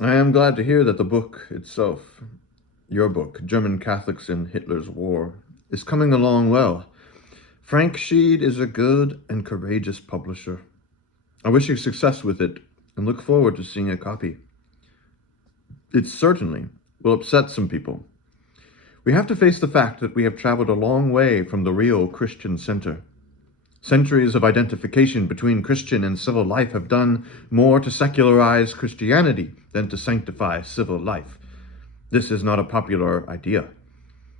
I am glad to hear that the book itself, your book, German Catholics in Hitler's War, is coming along well. Frank Sheed is a good and courageous publisher. I wish you success with it and look forward to seeing a copy. It certainly will upset some people. We have to face the fact that we have traveled a long way from the real Christian center. Centuries of identification between Christian and civil life have done more to secularize Christianity than to sanctify civil life. This is not a popular idea.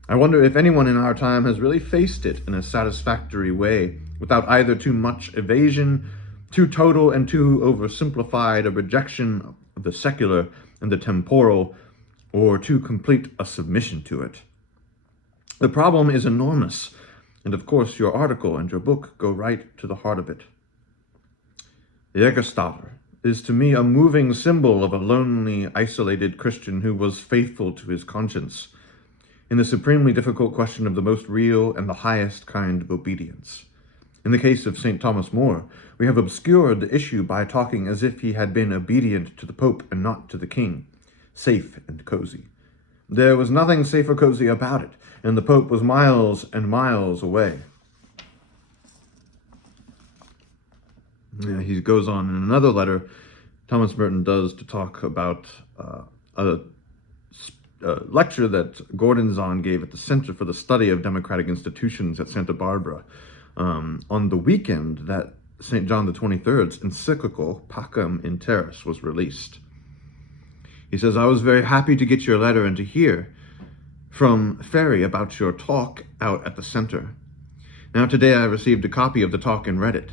I wonder if anyone in our time has really faced it in a satisfactory way, without either too much evasion, too total and too oversimplified a rejection of the secular and the temporal, or too complete a submission to it. The problem is enormous, and of course your article and your book go right to the heart of it. The Jägerstatter is to me a moving symbol of a lonely, isolated Christian who was faithful to his conscience in the supremely difficult question of the most real and the highest kind of obedience. In the case of St. Thomas More, we have obscured the issue by talking as if he had been obedient to the Pope and not to the King, safe and cozy. There was nothing safe or cozy about it, and the Pope was miles and miles away. He goes on in another letter Thomas Merton does to talk about a lecture that Gordon Zahn gave at the Center for the Study of Democratic Institutions at Santa Barbara on the weekend that St. John the 23rd's encyclical Pacem in Terris was released. He says, "I was very happy to get your letter and to hear from Ferry about your talk out at the center. Now today I received a copy of the talk and read it.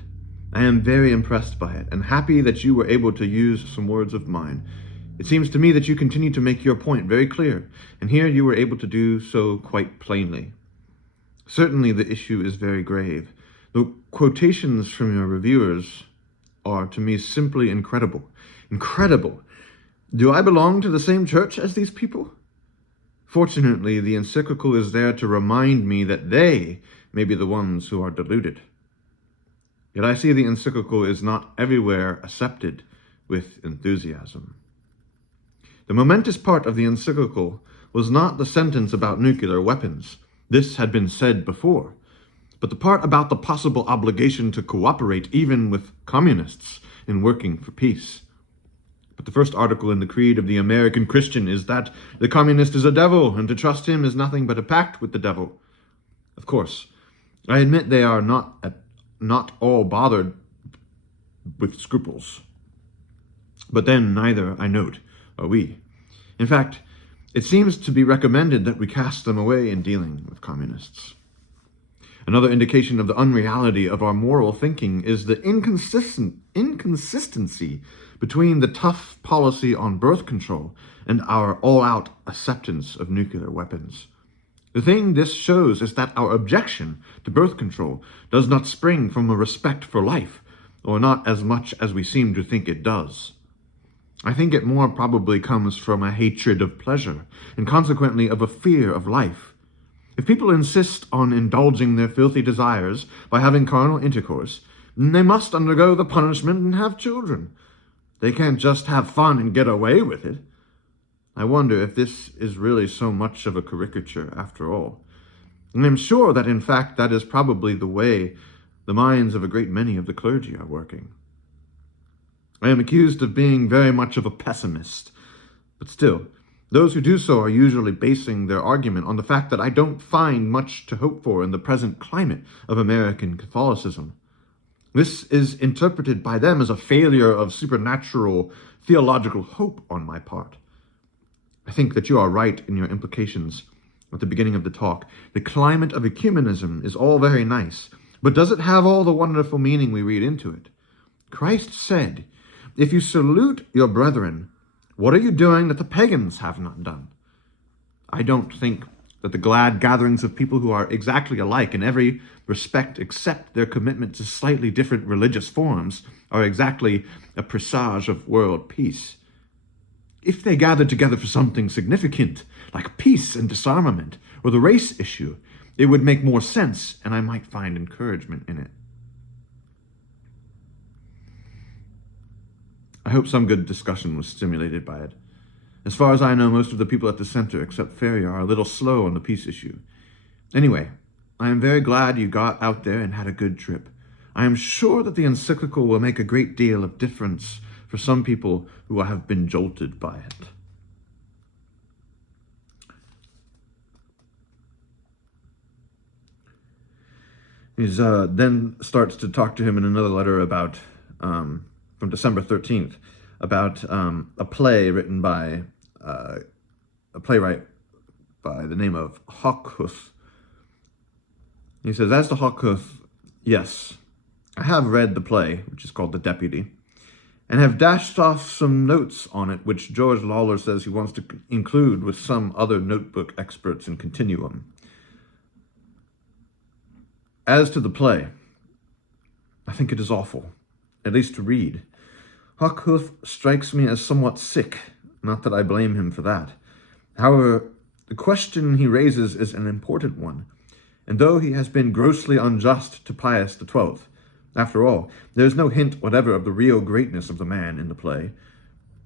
I am very impressed by it and happy that you were able to use some words of mine. It seems to me that you continue to make your point very clear, and here you were able to do so quite plainly. Certainly the issue is very grave. The quotations from your reviewers are to me simply incredible. Incredible! Do I belong to the same church as these people? Fortunately, the encyclical is there to remind me that they may be the ones who are deluded. Yet I see the encyclical is not everywhere accepted with enthusiasm. The momentous part of the encyclical was not the sentence about nuclear weapons. This had been said before. But the part about the possible obligation to cooperate even with communists in working for peace. But the first article in the creed of the American Christian is that the communist is a devil, and to trust him is nothing but a pact with the devil. Of course, I admit they are not all bothered with scruples. But then neither, I note, are we. In fact, it seems to be recommended that we cast them away in dealing with communists. Another indication of the unreality of our moral thinking is the inconsistency between the tough policy on birth control and our all-out acceptance of nuclear weapons. The thing this shows is that our objection to birth control does not spring from a respect for life, or not as much as we seem to think it does. I think it more probably comes from a hatred of pleasure, and consequently of a fear of life. If people insist on indulging their filthy desires by having carnal intercourse, they must undergo the punishment and have children. They can't just have fun and get away with it. I wonder if this is really so much of a caricature after all. And I'm sure that in fact that is probably the way the minds of a great many of the clergy are working. I am accused of being very much of a pessimist, but still, those who do so are usually basing their argument on the fact that I don't find much to hope for in the present climate of American Catholicism. This is interpreted by them as a failure of supernatural theological hope on my part. I think that you are right in your implications at the beginning of the talk. The climate of ecumenism is all very nice, but does it have all the wonderful meaning we read into it? Christ said, "If you salute your brethren, what are you doing that the pagans have not done?" I don't think that the glad gatherings of people who are exactly alike in every respect except their commitment to slightly different religious forms are exactly a presage of world peace. If they gathered together for something significant, like peace and disarmament, or the race issue, it would make more sense, and I might find encouragement in it. I hope some good discussion was stimulated by it. As far as I know, most of the people at the center, except Ferrier, are a little slow on the peace issue. Anyway, I am very glad you got out there and had a good trip. I am sure that the encyclical will make a great deal of difference for some people who have been jolted by it. He then starts to talk to him in another letter about, from December 13th, about a play written by a playwright by the name of Hochhuth. He says, as to Hochhuth, yes, I have read the play, which is called The Deputy, and have dashed off some notes on it, which George Lawler says he wants to include with some other notebook experts in Continuum. As to the play, I think it is awful, at least to read. Hochhuth strikes me as somewhat sick, not that I blame him for that. However, the question he raises is an important one, and though he has been grossly unjust to Pius XII, after all, there is no hint whatever of the real greatness of the man in the play.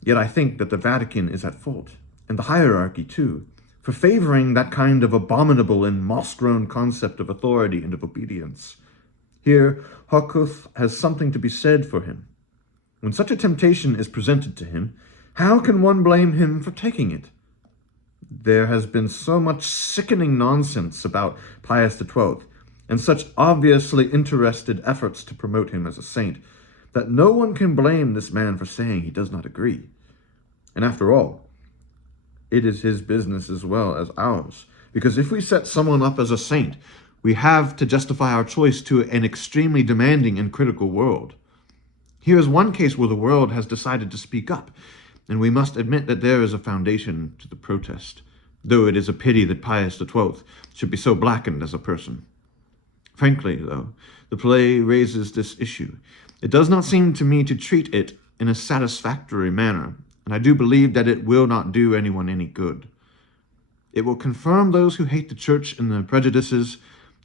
Yet I think that the Vatican is at fault, and the hierarchy too, for favoring that kind of abominable and moss-grown concept of authority and of obedience. Here, Hochhuth has something to be said for him. When such a temptation is presented to him, how can one blame him for taking it? There has been so much sickening nonsense about Pius XII, and such obviously interested efforts to promote him as a saint, that no one can blame this man for saying he does not agree. And after all, it is his business as well as ours, because if we set someone up as a saint, we have to justify our choice to an extremely demanding and critical world. Here is one case where the world has decided to speak up, and we must admit that there is a foundation to the protest, though it is a pity that Pius XII should be so blackened as a person. Frankly, though, the play raises this issue. It does not seem to me to treat it in a satisfactory manner, and I do believe that it will not do anyone any good. It will confirm those who hate the church in their prejudices,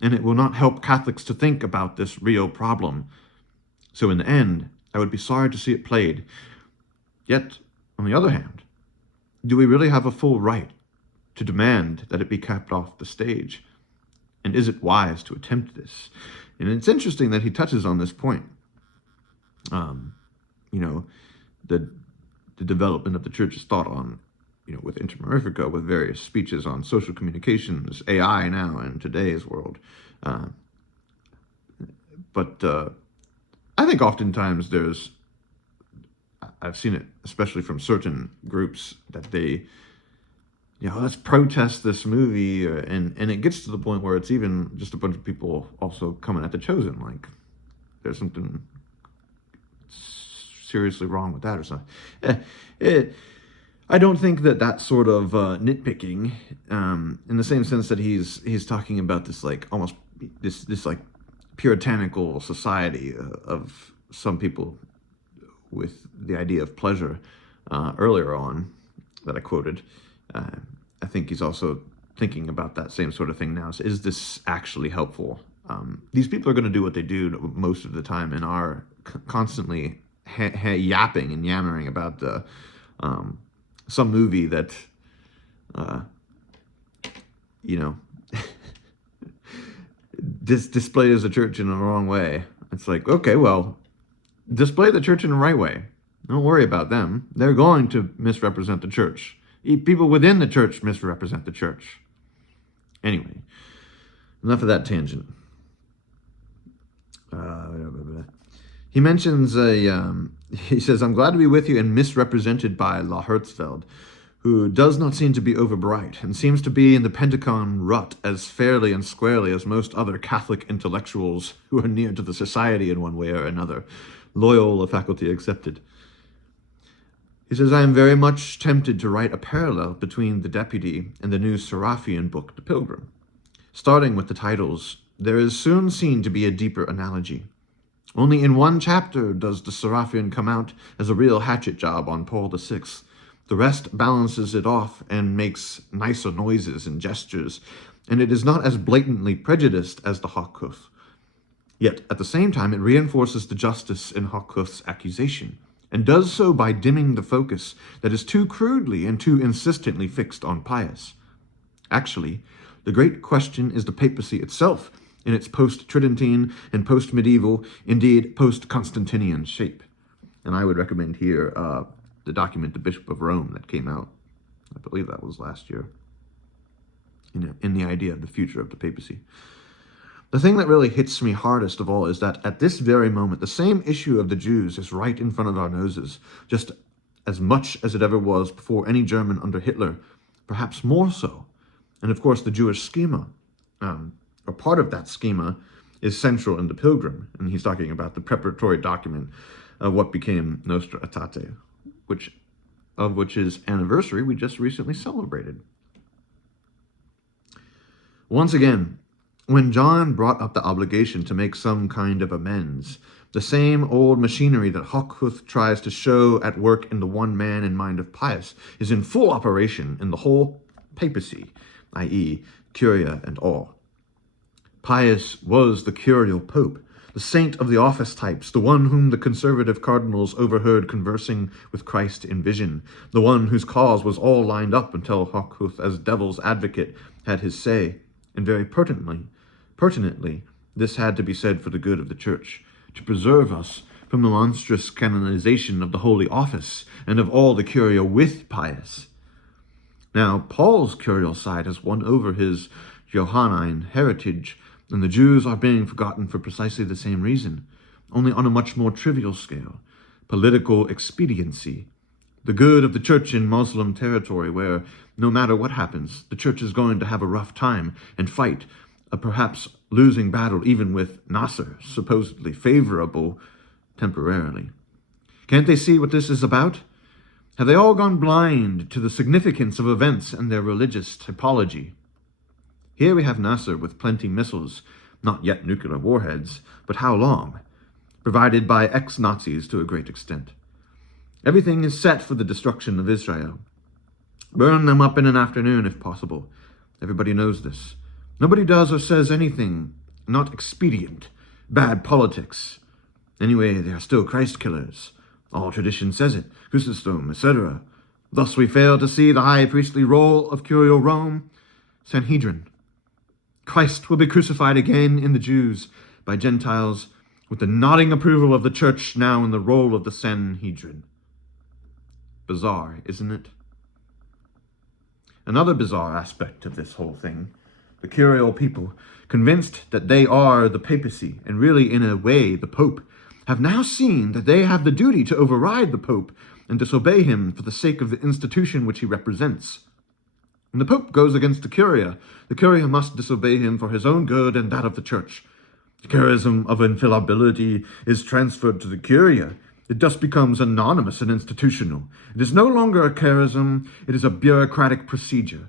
and it will not help Catholics to think about this real problem. So in the end, I would be sorry to see it played. Yet, on the other hand, do we really have a full right to demand that it be kept off the stage? And is it wise to attempt this? And it's interesting that he touches on this point. The development of the church's thought on, with Intermarifica, with various speeches on social communications, AI now in today's world. But I think oftentimes I've seen it, especially from certain groups, that they, let's protest this movie, and it gets to the point where it's even just a bunch of people also coming at the Chosen, like there's something seriously wrong with that or something. I don't think that sort of nitpicking, in the same sense that he's talking about this like almost this like puritanical society of some people with the idea of pleasure earlier on that I quoted. I think he's also thinking about that same sort of thing now. So is this actually helpful? These people are going to do what they do most of the time and are constantly yapping and yammering about some movie that, displays the church in the wrong way. It's like, okay, well, display the church in the right way. Don't worry about them. They're going to misrepresent the church. People within the church misrepresent the church. Anyway, enough of that tangent. He mentions he says, I'm glad to be with you and misrepresented by La Hertzfeld, who does not seem to be overbright and seems to be in the Pentecon rut as fairly and squarely as most other Catholic intellectuals who are near to the society in one way or another, Loyola faculty accepted. He says, I am very much tempted to write a parallel between The Deputy and the new Seraphian book, The Pilgrim. Starting with the titles, there is soon seen to be a deeper analogy. Only in one chapter does the Seraphian come out as a real hatchet job on Paul VI. The rest balances it off and makes nicer noises and gestures, and it is not as blatantly prejudiced as the Hochhuth. Yet, at the same time, it reinforces the justice in Hochhuth's accusation, and does so by dimming the focus that is too crudely and too insistently fixed on Pius. Actually, the great question is the papacy itself in its post-Tridentine and post-medieval, indeed post-Constantinian shape. And I would recommend here the document, The Bishop of Rome, that came out, I believe that was last year, in the idea of the future of the papacy. The thing that really hits me hardest of all is that at this very moment, the same issue of the Jews is right in front of our noses, just as much as it ever was before any German under Hitler, perhaps more so. And of course, the Jewish schema, or part of that schema, is central in the Pilgrim. And he's talking about the preparatory document of what became Nostra Aetate, of which's anniversary we just recently celebrated. Once again, when John brought up the obligation to make some kind of amends, the same old machinery that Hochhuth tries to show at work in the one man and mind of Pius is in full operation in the whole papacy, i.e., Curia and all. Pius was the curial pope, the saint of the office types, the one whom the conservative cardinals overheard conversing with Christ in vision, the one whose cause was all lined up until Hochhuth, as devil's advocate, had his say. And very pertinently, this had to be said for the good of the Church, to preserve us from the monstrous canonization of the Holy Office and of all the curia with Pius. Now, Paul's curial side has won over his Johannine heritage, and the Jews are being forgotten for precisely the same reason, only on a much more trivial scale: political expediency. The good of the Church in Muslim territory, where, no matter what happens, the Church is going to have a rough time and fight a perhaps losing battle even with Nasser, supposedly favorable temporarily. Can't they see what this is about? Have they all gone blind to the significance of events and their religious typology? Here we have Nasser with plenty missiles, not yet nuclear warheads, but how long? Provided by ex-Nazis to a great extent. Everything is set for the destruction of Israel. Burn them up in an afternoon if possible. Everybody knows this. Nobody does or says anything not expedient, bad politics. Anyway, they are still Christ killers. All tradition says it, Chrysostom, etc. Thus we fail to see the high priestly role of curial Rome, Sanhedrin. Christ will be crucified again in the Jews by Gentiles, with the nodding approval of the Church now in the role of the Sanhedrin. Bizarre, isn't it? Another bizarre aspect of this whole thing: the curial people, convinced that they are the papacy, and really in a way the Pope, have now seen that they have the duty to override the Pope and disobey him for the sake of the institution which he represents. When the Pope goes against the Curia must disobey him for his own good and that of the Church. The charism of infallibility is transferred to the Curia. It just becomes anonymous and institutional. It is no longer a charism, it is a bureaucratic procedure.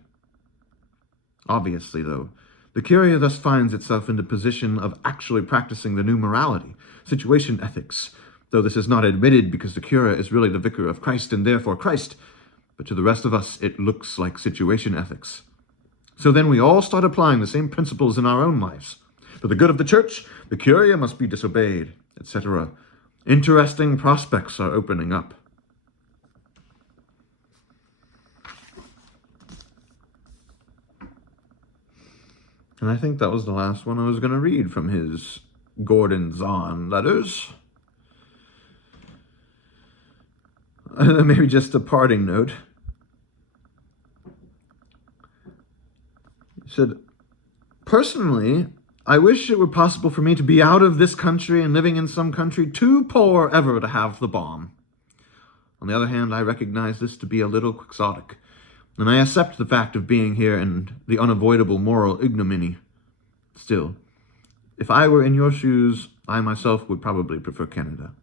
Obviously, though, the Curia thus finds itself in the position of actually practicing the new morality, situation ethics, though this is not admitted because the Curia is really the vicar of Christ and therefore Christ, but to the rest of us it looks like situation ethics. So then we all start applying the same principles in our own lives. For the good of the Church, the Curia must be disobeyed, etc. Interesting prospects are opening up. And I think that was the last one I was going to read from his Gordon Zahn letters. Maybe just a parting note. He said, personally, I wish it were possible for me to be out of this country and living in some country too poor ever to have the bomb. On the other hand, I recognize this to be a little quixotic, and I accept the fact of being here and the unavoidable moral ignominy. Still, if I were in your shoes, I myself would probably prefer Canada.